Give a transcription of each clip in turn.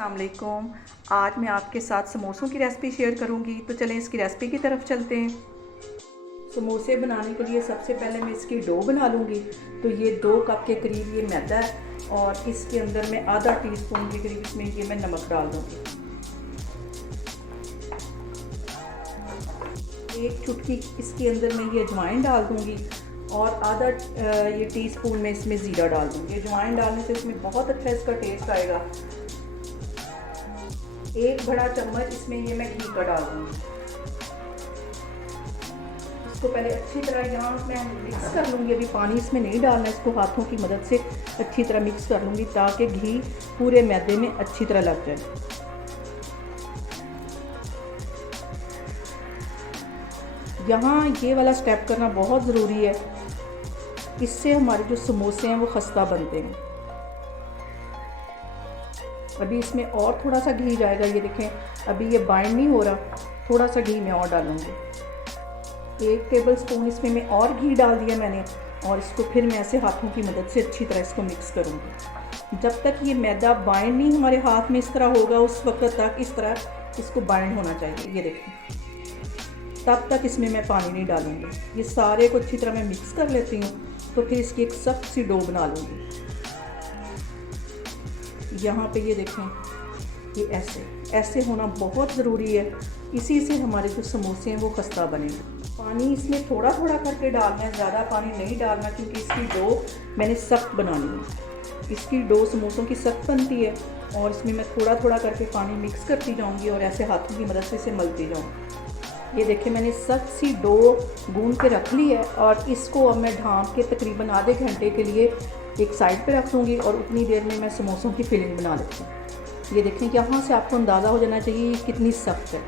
अस्सलाम वालेकुम। आज मैं आपके साथ समोसों की रेसिपी शेयर करूंगी, तो चलें इसकी रेसिपी की तरफ चलते हैं। समोसे बनाने के लिए सबसे पहले मैं इसकी डो बना लूँगी। तो ये 2 कप के करीब ये मैदा है और इसके अंदर मैं आधा टीस्पून के करीब इसमें ये मैं नमक डाल दूँगी। 1 चुटकी इसके अंदर मैं ये अजवाइन डाल दूँगी और आधा ये टीस्पून में इसमें ज़ीरा डाल दूँगी। अजवाइन डालने से इसमें बहुत अच्छा इसका टेस्ट आएगा। 1 बड़ा चम्मच इसमें ये मैं घी का डाल दूँगी। इसको पहले अच्छी तरह यहाँ मैं मिक्स कर लूँगी। अभी पानी इसमें नहीं डालना, इसको हाथों की मदद से अच्छी तरह मिक्स कर लूँगी ताकि घी पूरे मैदे में अच्छी तरह लग जाए। यहाँ ये वाला स्टेप करना बहुत ज़रूरी है, इससे हमारे जो समोसे हैं वो खस्ता बनते हैं। अभी इसमें और थोड़ा सा घी जाएगा। ये देखें अभी ये बाइंड नहीं हो रहा, थोड़ा सा घी मैं और डालूँगी। 1 टेबलस्पून इसमें मैं और घी डाल दिया मैंने और इसको फिर मैं ऐसे हाथों की मदद से अच्छी तरह इसको मिक्स करूँगी। जब तक ये मैदा बाइंड नहीं हमारे हाथ में इस तरह होगा, उस वक्त तक इस तरह इसको बाइंड होना चाहिए। ये देखें, तब तक इसमें मैं पानी नहीं डालूँगी। ये सारे को अच्छी तरह मैं मिक्स कर लेती हूँ, तो फिर इसकी एक सख्त सी डो बना लूँगी। यहाँ पे ये देखें, ये ऐसे होना बहुत ज़रूरी है, इसी से हमारे जो समोसे हैं वो खस्ता बनेंगे। पानी इसमें थोड़ा थोड़ा करके डालना है, ज़्यादा पानी नहीं डालना, क्योंकि इसकी डो मैंने सख्त बनानी है। इसकी डो समोसों की सख्त बनती है और इसमें मैं थोड़ा थोड़ा करके पानी मिक्स करती जाऊँगी और ऐसे हाथों की मदद से इसे मलती जाऊँगी। ये देखिए मैंने सख्त सी डो गूंद के रख ली है और इसको अब मैं ढाँप के तकरीबन आधे घंटे के लिए एक साइड पे रख दूँगी और उतनी देर में मैं समोसों की फिलिंग बना लेती हूँ। ये देखें कि यहाँ से आपको अंदाज़ा हो जाना चाहिए कितनी सख्त है।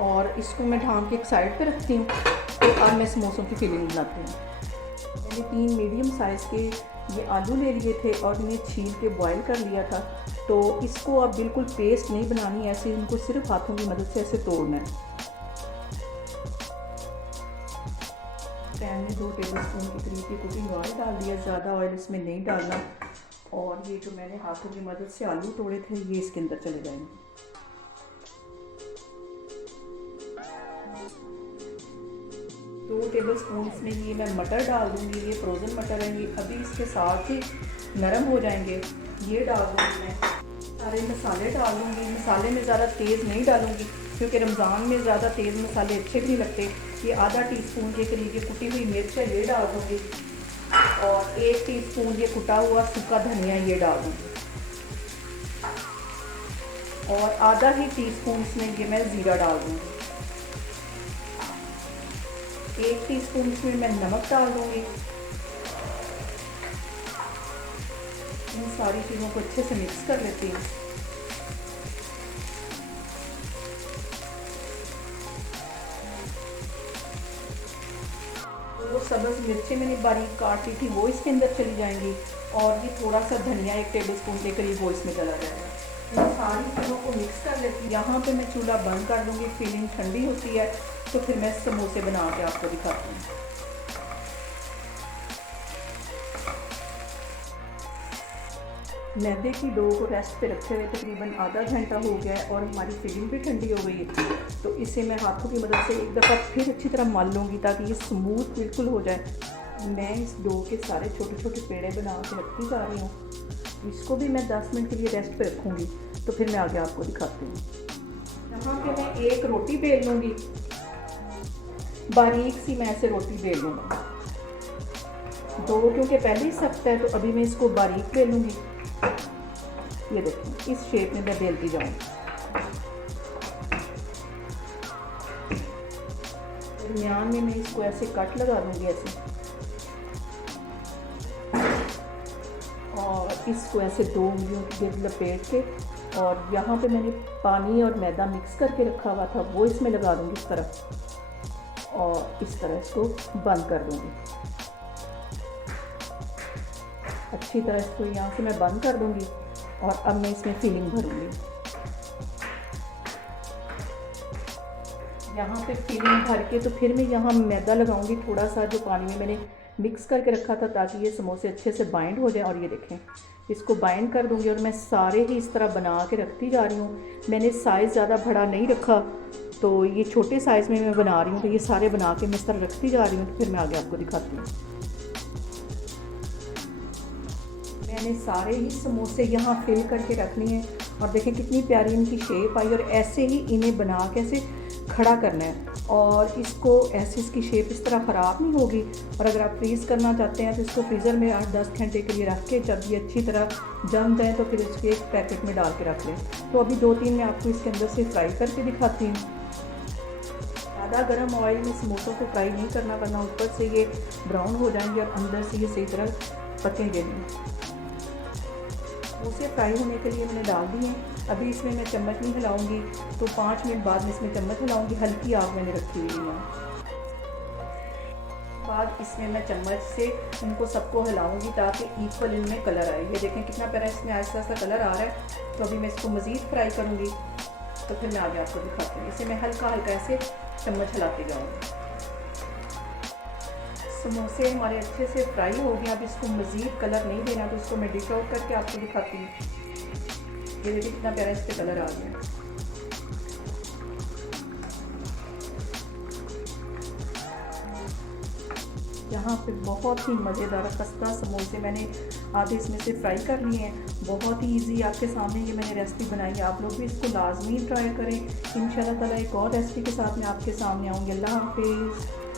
और इसको मैं ढाँप के एक साइड पे रखती हूँ। तो अब मैं समोसों की फिलिंग बनाती हूँ। मैंने 3 मीडियम साइज़ के ये आलू ले लिए थे और इन्हें छील के बॉयल कर लिया था। तो इसको अब बिल्कुल पेस्ट नहीं बनानी है, ऐसे इनको सिर्फ हाथों की मदद से ऐसे तोड़ना है। पैन में 2 टेबलस्पून के करीब ये कुकिंग ऑयल डाल दिया, ज़्यादा ऑयल इसमें नहीं डालना। और ये जो मैंने हाथों की मदद से आलू तोड़े थे ये इसके अंदर चले जाएंगे। 2 टेबलस्पून इसमें ये मैं मटर डाल दूँगी। ये फ्रोज़न मटर हैं, ये अभी इसके साथ ही नरम हो जाएंगे। ये डाल दूँगी मैं। सारे मसाले डाल दूँगी। मसाले में ज़्यादा तेज़ नहीं डालूँगी क्योंकि रमज़ान में ज़्यादा तेज़ मसाले अच्छे भी नहीं लगते। ये आधा टीस्पून के करीब ये कुटी हुई मिर्च है, ये डाल दूँगी और 1 टीस्पून ये कुटा हुआ सूखा धनिया ये डाल दूँगी और आधा ही टीस्पून इसमें ये मैं ज़ीरा डाल दूँगी। 1 टीस्पून इसमें मैं नमक डाल दूँगी। इन सारी चीज़ों को अच्छे से मिक्स कर लेती हूँ। वो सब्ज़ मिर्चें मैंने बारीक काट ली थी वो इसके अंदर चली जाएंगी और ये थोड़ा सा धनिया 1 टेबलस्पून के करीब वो इसमें चला जाएगा। इन सारी चीज़ों को मिक्स कर लेती हूँ। यहाँ पे मैं चूल्हा बंद कर दूँगी। फिलिंग ठंडी होती है तो फिर मैं समोसे बना के आपको दिखाती हूँ। मैदे की डो को रेस्ट पे रखे हुए तकरीबन आधा घंटा हो गया है और हमारी फिलिंग भी ठंडी हो गई है। तो इसे मैं हाथों की मदद से एक दफ़ा फिर अच्छी तरह मल लूँगी ताकि ये स्मूथ बिल्कुल हो जाए। मैं इस डो के सारे छोटे छोटे पेड़े बना के रखती जा रही हूँ। इसको भी मैं 10 मिनट के लिए रेस्ट पे रखूँगी, तो फिर मैं आगे आपको दिखाती हूँ। यहाँ पे मैं एक रोटी बेल लूँगी, बारीक सी मैं ऐसे रोटी बेल लूँगी। डो क्योंकि पहले ही सख्त है तो अभी मैं इसको बारीक बेलूँगी। ये देखो इस शेप में मैं बेलती जाऊँगी। दरमियान में मैं इसको ऐसे कट लगा दूँगी ऐसे और इसको ऐसे 2 उंगलियों के लपेट के और यहाँ पे मैंने पानी और मैदा मिक्स करके रखा हुआ था वो इसमें लगा दूँगी इस तरफ और इस तरह इसको बंद कर दूँगी। अच्छी तरह इसको यहाँ से मैं बंद कर दूँगी और अब मैं इसमें फिलिंग भरूँगी। यहाँ पे फिलिंग भर के तो फिर मैं यहाँ मैदा लगाऊंगी थोड़ा सा जो पानी में मैंने मिक्स करके रखा था ताकि ये समोसे अच्छे से बाइंड हो जाए। और ये देखें इसको बाइंड कर दूंगी और मैं सारे ही इस तरह बना के रखती जा रही हूँ। मैंने साइज़ ज़्यादा बड़ा नहीं रखा, तो ये छोटे साइज़ में मैं बना रही हूँ, तो ये सारे बना के मैं इस तरह रखती जा रही हूँ। तो फिर मैं आगे आपको दिखाती हूँ। मैंने सारे ही समोसे यहाँ फिल करके रख लिए हैं और देखें कितनी प्यारी इनकी शेप आई। और ऐसे ही इन्हें बना के ऐसे खड़ा करना है और इसको ऐसे इसकी शेप इस तरह ख़राब नहीं होगी। और अगर आप फ्रीज़ करना चाहते हैं तो इसको फ्रीज़र में 8-10 घंटे के लिए रख के जब ये अच्छी तरह जम जाए तो फिर इसके एक पैकेट में डाल के रख लें। तो अभी 2-3 मैं आपको इसके अंदर से फ्राई करके दिखाती हूँ। ज़्यादा गर्म ऑयल में समोसों को फ्राई नहीं करना, वरना ऊपर से ये ब्राउन हो जाएंगे और अंदर से ये सही तरह पकेंगे नहीं। समोसे फ्राई होने के लिए मैंने डाल दिए हैं। अभी इसमें मैं चम्मच नहीं हिलाऊंगी, तो 5 मिनट बाद में इसमें चम्मच हिलाऊंगी। हल्की आग मैंने रखी हुई है। बाद इसमें मैं चम्मच से इनको सबको हिलाऊंगी ताकि इक्वल इनमें कलर आए। ये देखें कितना प्यारा इसमें आहिस्ता आहिस्ता कलर आ रहा है। तो अभी मैं इसको मज़ीद फ्राई करूँगी, तो फिर मैं आगे आपको दिखाती हूँ। इसे मैं हल्का हल्का ऐसे चम्मच हिलाते जाऊँगी। समोसे हमारे अच्छे से फ्राई हो गए। अब इसको मज़ीद कलर नहीं देना, तो इसको मैं डिश आउट करके आपको दिखाती हूँ। ये देखिए कितना प्यारा इस पर कलर आ गया। यहाँ पे बहुत ही मज़ेदार खस्ता समोसे मैंने आधे इसमें से फ्राई कर लिए हैं। बहुत ही इजी आपके सामने ये मैंने रेसिपी बनाई है। आप लोग भी इसको लाजमी ट्राई करें। इंशाल्लाह ताला एक और रेसिपी के साथ मैं आपके सामने आऊँगी। अल्लाह हाफिज़।